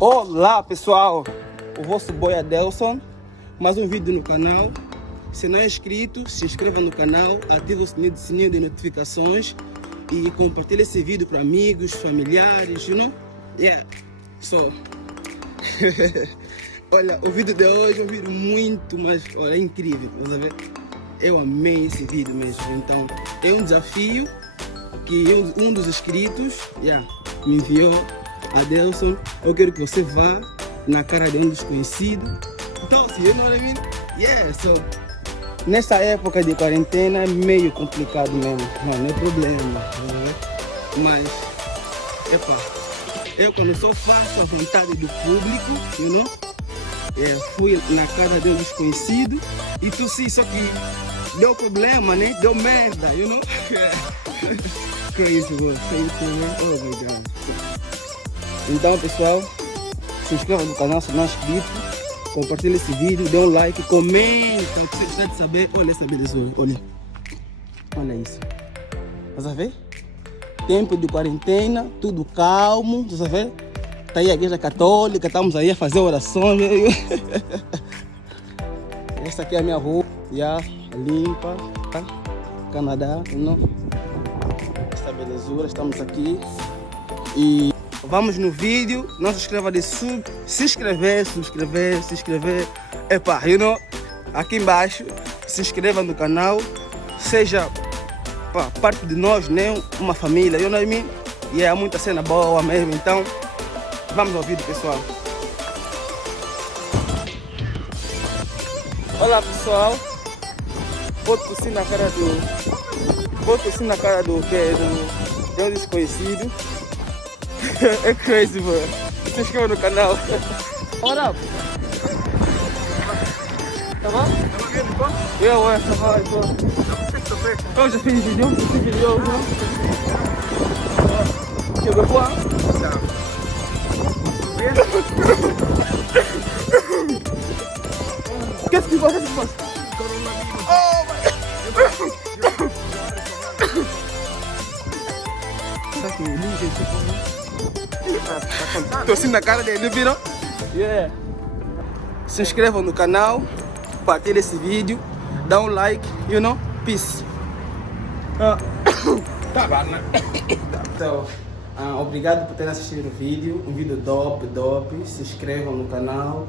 Olá pessoal, o vosso boy Adelson, mais um vídeo no canal. Se não é inscrito, se inscreva no canal, ative o sininho de notificações e compartilhe esse vídeo para amigos, familiares, you know? Yeah, so olha, o vídeo de hoje é um vídeo muito, mas olha, é incrível, vamos ver? Eu amei esse vídeo mesmo, então é um desafio que um dos inscritos me enviou. Adelson, eu quero que você vá na cara de um desconhecido. Então, assim, you know what I mean? Yeah, so nessa época de quarentena é meio complicado mesmo, não é problema, né? Mas, epa, eu quando só faço a vontade do público, you know? Fui na casa de um desconhecido e tu sim, só que deu problema, né? Deu merda, you know? Crazy, bro. Oh my God. Então pessoal, se inscreva no canal se não é inscrito, compartilhe esse vídeo, dê um like, comenta o que você gosta de saber. Olha essa belezura, olha isso. Você ver? Tempo de quarentena, tudo calmo, você vê? Tá aí a igreja católica, estamos aí a fazer orações. Essa aqui é a minha rua, limpa, tá? Canadá, não? Essa belezura, estamos aqui e vamos no vídeo. Não se inscreva de se inscrever. Epa, you know, aqui embaixo, se inscreva no canal, seja parte de nós, né? Uma família, you know what I mean? E é muita cena boa mesmo, então vamos ao vídeo, pessoal. Olá pessoal, vou tossir na cara do de um desconhecido. É crazy, mano. Se inscreva no canal. Ora! Tá bom? Eu, ça va, et toi? Quand je fais une vidéo, tu veux quoi? Qu'est-ce qui se passe? Oh my God! Tô assim na cara dele, viram? Yeah. Se inscrevam no canal, compartilhe esse vídeo, dá um like, you know? Peace. Tá bom, né? Então, obrigado por terem assistido o vídeo, um vídeo dope. Se inscrevam no canal,